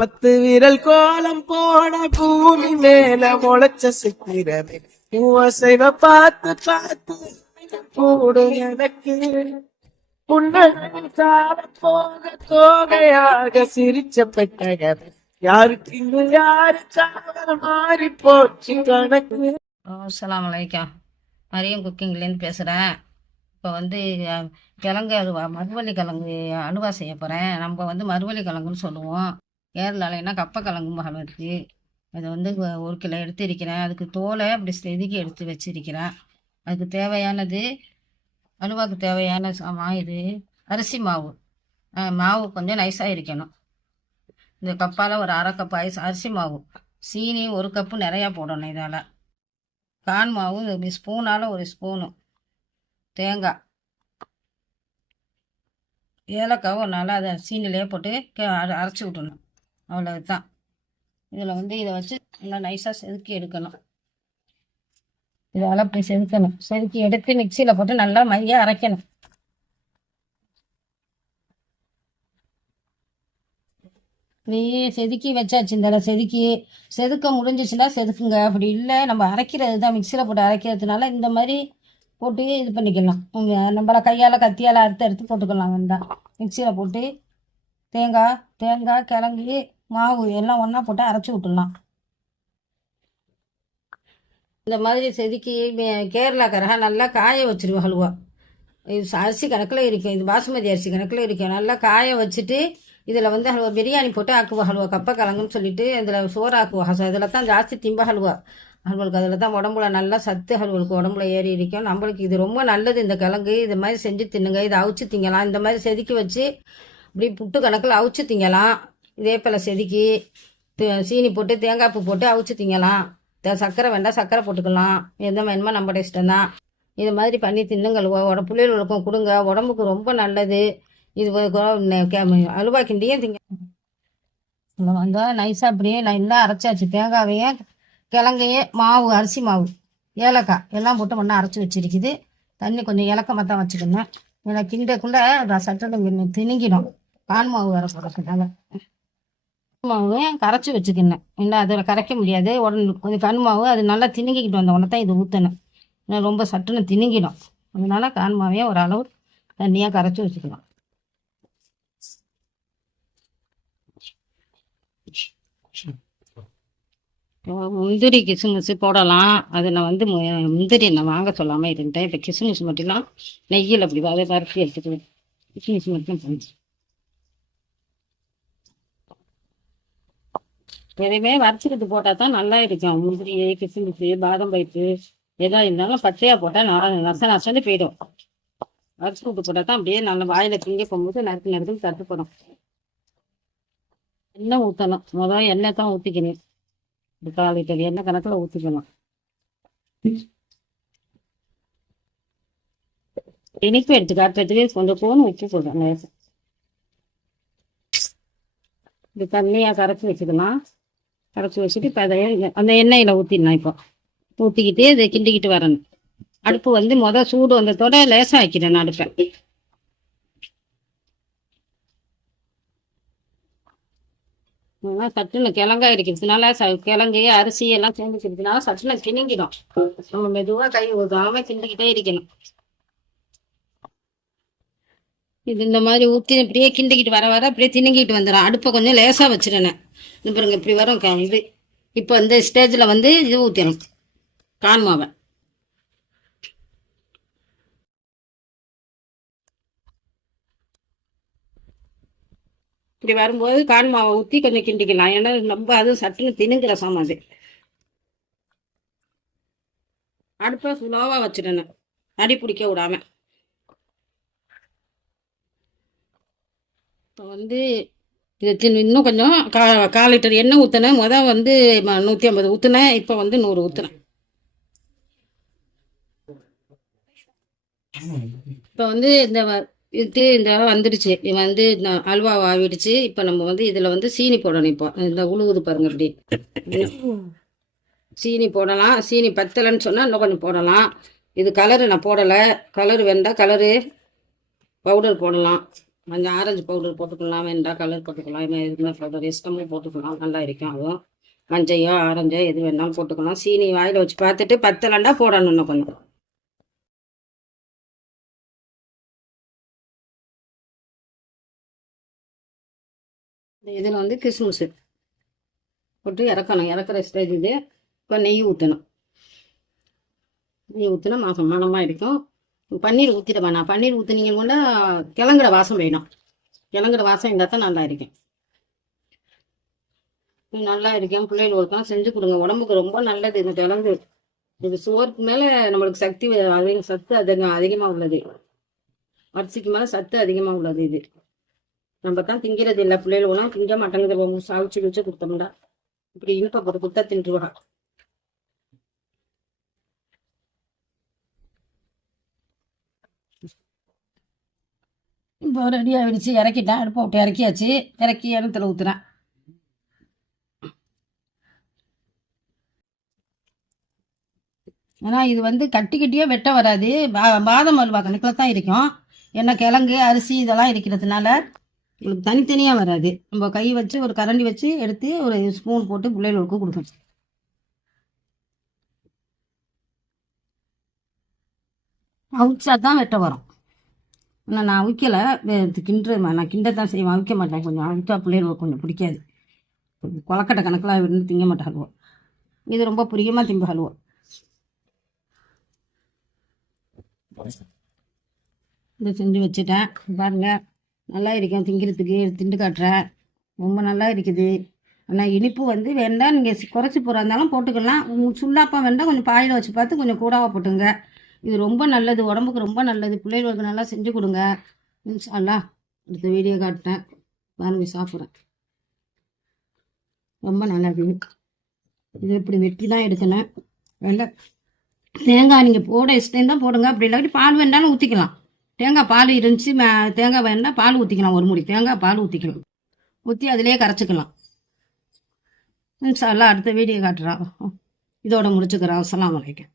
10 விரல் கோலம் போட பூமி மேல முளைச்ச சித்திரமே உசைவ பார்த்து பார்த்து கூடு எனக்கு புன்னகைச்சால போக தோகையாக சிரிச்ச பெட்டகமே யாருக்கு இங்கு யாருக்காக மாறி போச்சு கணக்கு. அஸ்ஸலாமு அலைக்கும். மரியம் குக்கிங்லேருந்து பேசுகிறேன். இப்போ வந்து கிழங்கு அல்வா, மரவள்ளி கிழங்கு அல்வா செய்ய போகிறேன். நம்ம வந்து மரவள்ளி கிழங்குன்னு சொல்லுவோம். கேரளாலன்னா கப்பக்கிழங்கு ஹல்வா இருக்குது. அதை வந்து 1 கிலோ எடுத்து இருக்கிறேன். அதுக்கு தோலை அப்படி செதுக்கி எடுத்து வச்சிருக்கிறேன். அதுக்கு தேவையானது அல்வாவுக்கு தேவையான இது அரிசி மாவு. மாவு கொஞ்சம் நைஸாக இருக்கணும். இந்த கப்பால் ஒரு 1/2 கப் அரிசி மாவு, சீனி 1 கப்பு நிறையா போடணும். இதால் கான் மாவு இப்படி ஸ்பூனால் 1 ஸ்பூனு, தேங்காய், ஏலக்காவும் நல்லா அதை சீனிலே போட்டு அரைச்சி விட்டணும். அவ்வளவு தான். இதில் வந்து இதை வச்சு நல்லா நைஸாக செதுக்கி எடுக்கணும். இதால் அப்படி செதுக்கணும். செதுக்கி எடுத்து மிக்சியில் போட்டு நல்லா மையாக அரைக்கணும். அப்படியே செதுக்கி வச்சாச்சு. இந்த செதுக்க முடிஞ்சிச்சுன்னா செதுக்குங்க. அப்படி இல்லை, நம்ம அரைக்கிறது தான், மிக்சியில் போட்டு அரைக்கிறதுனால இந்த மாதிரி போட்டு இது பண்ணிக்கலாம். நம்மள கையால் கத்தியால் அறுத்து போட்டுக்கலாம். வேண்டாம், மிக்சியில் போட்டு தேங்காய் கிழங்கு மாவு எல்லாம் ஒன்றா போட்டு அரைச்சி விட்டுடலாம். இந்த மாதிரி செதுக்கி கேரளாக்காரக நல்லா காய வச்சிருவோம் ஹல்வா. இது அரிசி கணக்கில் இருக்கும், இது பாசுமதி அரிசி கணக்கில் இருக்கும். நல்லா காய வச்சுட்டு இதில் வந்து ஹல்வா பிரியாணி போட்டு ஆக்குவா. ஹல்வா கப்பக்கிழங்குன்னு சொல்லிட்டு இதில் சோறு ஆக்குவா. இதில் தான் ஜாஸ்தி திம்ப ஹல்வாவுக்கு அதில் தான் உடம்புல நல்லா சத்து ஹல்வாவுக்கு உடம்புல ஏறி இருக்கும். நம்மளுக்கு இது ரொம்ப நல்லது. இந்த கிழங்கு இது மாதிரி செஞ்சு தின்னுங்க. இதை அவிச்சு திங்கலாம். இந்த மாதிரி செதுக்கி வச்சு இப்படி புட்டு கணக்கில் அவிச்சு திங்கலாம். இதே போல் செதுக்கி சீனி போட்டு தேங்காய் பூ போட்டு அவிச்சு திங்கலாம். சர்க்கரை வேண்டாம், சர்க்கரை போட்டுக்கலாம். எந்த வேணுமோ நம்ம இஷ்டம் தான். இது மாதிரி பண்ணி தின்னுங்கள். பிள்ளைகளுக்கும் கொடுங்க, உடம்புக்கு ரொம்ப நல்லது. இது அல்வா கிண்டியும் திங்க வந்து நைஸாக அப்படியே நல்லா அரைச்சாச்சு. தேங்காவையே கிழங்கையே மாவு அரிசி மாவு ஏலக்காய் எல்லாம் போட்டு ஒன்றா அரைச்சி வச்சிருக்குது. தண்ணி கொஞ்சம் இலக்கமாக தான் வச்சுக்கணும். ஏன்னா கிண்டக்குள்ளே சட்டை திணிங்கிடும். பால் மாவு வர போகிறதுனால மாவு கரைச்சி வச்சுக்கணும். இல்லை அதில் கரைக்க முடியாது. உடனே கொஞ்சம் கண் மாவு அது நல்லா திணிங்கிக்கிட்டு வந்த உடனே தான் இது ஊற்றணும். ஏன்னா ரொம்ப சட்டுன்னு திணிங்கிடும். அதனால கான் மாவையே ஓரளவு தண்ணியாக கரைச்சி வச்சுக்கலாம். முந்திரி கிசுமிசு போடலாம். அதில் வந்து முந்திரி நான் வாங்க சொல்லாமல் இருந்துட்டேன். இப்போ கிசுமிசு மட்டும்லாம் நெய்யில் அப்படி வறுத்து எடுத்துக்குவேன். கிசுமிசு மட்டும் பண்ணி எதையுமே வறுத்துக்கிட்டு போட்டால் தான் நல்லா இருக்கும். முந்திரி கிசுமிசு பாதம் பருப்பு எதாக இருந்தாலும் பச்சையாக போட்டால் நசன்னு போயிடும். வறுத்து விட்டு போட்டால் தான் அப்படியே நல்லா வாயில் திங்க போகும்போது நறுக்குன்னு தட்டுப்படும். எண்ணெய் ஊற்றணும். முதல் எண்ணெய் தான் ஊற்றிக்கணும். 1/4 லிட்டர் எண்ணெய் கணக்கில் ஊற்றிக்கணும். இனிப்பு எடுத்து காட்டுறதுக்கு கொஞ்சம் உப்பு போடுறேன். இது தண்ணியாக கரைச்சி வச்சுக்கலாம். கரைச்சி வச்சுட்டு இப்போ அதை அந்த எண்ணெயில் ஊற்றிடலாம். இப்போ ஊற்றிக்கிட்டு இதை கிண்டிக்கிட்டு வரணும். அடுப்பு வந்து சூடு வந்ததோட லேசாக வைக்கிறேன் நான் அடுப்பை. சட்டுன்னு கிழங்கா இருக்கிறதுனால கிழங்கு அரிசி எல்லாம் சேர்ந்துக்கிறதுனால சட்டுன்னு திணிங்கிடும். நம்ம மெதுவாக கை ஊதாம கிண்டிக்கிட்டே இருக்கணும். இது இந்த மாதிரி ஊற்றி இப்படியே கிண்டிக்கிட்டு வர அப்படியே திணிங்கிட்டு வந்துடும். அடுப்பை கொஞ்சம் லேசாக வச்சிடணும். பாருங்க இப்படி வரும் இது. இப்போ இந்த ஸ்டேஜில் வந்து இது ஊற்றணும் கான் மாவை. இப்படி வரும்போது கான் மாவை ஊற்றி கொஞ்சம் கிண்டிக்கலாம். ஏன்னா ரொம்ப அதுவும் சட்டுன்னு திணுங்கிற சாமான். அடுப்பை ஸ்லோவாக வச்சிடணும், அடி பிடிக்க விடாம. இப்போ வந்து இது இன்னும் கொஞ்சம் 1/4 லிட்டர் எண்ணெய் ஊற்றினேன். வந்து 150 ஊற்றினேன். இப்போ வந்து 100 ஊற்றினேன். இப்போ வந்து இந்த வந்துடுச்சு. வந்து அல்வா ஆவிடுச்சு. இப்போ நம்ம வந்து இதில் வந்து சீனி போடணும். இப்போ இந்த உழுவுது பாருங்க. அப்படி சீனி போடலாம். சீனி பத்தலைன்னு சொன்னால் இன்னும் கொஞ்சம் போடலாம். இது கலரு நான் போடலை. கலரு வேண்டாம், கலரு பவுடர் போடலாம். கொஞ்சம் ஆரஞ்சு பவுடர் போட்டுக்கலாம், வெண்டா கலர் போட்டுக்கலாம், எதுவுமே பவுடர் இஷ்டமும் போட்டுக்கலாம், நல்லா இருக்கும். அதுவும் மஞ்சையோ ஆரஞ்சோ எது வேணாலும் போட்டுக்கலாம். சீனி வாயில் வச்சு பார்த்துட்டு பத்தலண்டா போடணும் இன்னும் கொஞ்சம். இதில் வந்து கிஸ்மிஸ் போட்டு இறக்கணும். இறக்குற ஸ்டேஜ் இது. இப்போ நெய் ஊற்றணும். நெய் ஊற்றினா மனமாக இருக்கும். பன்னீர் ஊற்றிட வேணாம். பன்னீர் ஊற்றினீங்கன்னா கிழங்குற வாசம் வேணும். கிழங்குற வாசம் இருந்தால் தான் நல்லா இருக்கும். நல்லா இருக்கும். பிள்ளைகளுக்கெல்லாம் செஞ்சு கொடுங்க. உடம்புக்கு ரொம்ப நல்லது இந்த கிழங்கு. இது சுவருக்கு மேலே நம்மளுக்கு சக்தி சத்து அதிகமாக உள்ளது. அரிசிக்கு மேலே சத்து அதிகமாக உள்ளது. இது நம்ம தான் திங்கிறது இல்லை. பிள்ளைகளும் திங்க மாட்டேங்குது. சாவிச்சு வச்சு கொடுத்தோம்டா இப்படி இனிப்பை போட்டு கொடுத்தா தின்றுவா. இப்போ ரெடி ஆகிடுச்சு. இறக்கிட்டேன். அடுப்பை விட்டு இறக்கியாச்சு. இறக்கி இடத்துல ஊற்றுறேன். ஏன்னா இது வந்து கட்டி கட்டியே வெட்ட வராது. பாதம் அல்வா கணக்கில் தான் இருக்கும். ஏன்னா கிழங்கு அரிசி இதெல்லாம் இருக்கிறதுனால உங்களுக்கு தனித்தனியாக வராது. நம்ம கை வச்சு ஒரு கரண்டி வச்சு எடுத்து ஒரு ஸ்பூன் போட்டு பிள்ளைகளுக்கு கொடுக்கணும். அவிச்சா தான் வெட்ட வரும். ஆனால் நான் அவிக்கலை. நான் கிண்டத்தான் செய்வேன். அவிக்க மாட்டேன். கொஞ்சம் அவிச்சா பிள்ளைகளுக்கு கொஞ்சம் பிடிக்காது. கொலக்கட்டை கணக்கில் இருந்து திங்க மாட்டேன் ஹல்வா. இது ரொம்ப பிரியமாக திம்ப ஹல்வா. இதை செஞ்சு வச்சுட்டேன். பாருங்க நல்லா இருக்கும். திங்கிறதுக்கு திண்டு காட்டுறேன். ரொம்ப நல்லா இருக்குது. ஆனால் இனிப்பு வந்து வேண்டாம். நீங்கள் குறைச்சி போகிறா இருந்தாலும் போட்டுக்கலாம். சுல்லாப்பம் வேண்டாம். கொஞ்சம் பாயில் வச்சு பார்த்து கொஞ்சம் கூடாவாக போட்டுங்க. இது ரொம்ப நல்லது. உடம்புக்கு ரொம்ப நல்லது. பிள்ளைகளுக்கு நல்லா செஞ்சு கொடுங்க. இன்ஷா அல்லாஹ். அடுத்த வீடியோ காட்டுறேன். பாருங்க சாப்பிட்றேன். ரொம்ப நல்லது. இது இப்படி வெட்டி தான் எடுக்கணும். வெள்ளை தேங்காய் நீங்கள் போட இஷ்டம் தான் போடுங்க. அப்படி இல்லாட்டி பால் வேண்டாலும் ஊற்றிக்கலாம். தேங்காய் பால் இருந்துச்சு. தேங்காய் வேண்டாம் பால் ஊற்றிக்கலாம். ஒரு முடி தேங்காய் பால் ஊற்றிக்கலாம். ஊற்றி அதிலே கரைச்சிக்கலாம். இன்ஷா அல்லாஹ் அடுத்த வீடியோ காட்டுறான். இதோட முடிச்சுக்கிறோம். அஸ்ஸலாமு அலைக்கும்.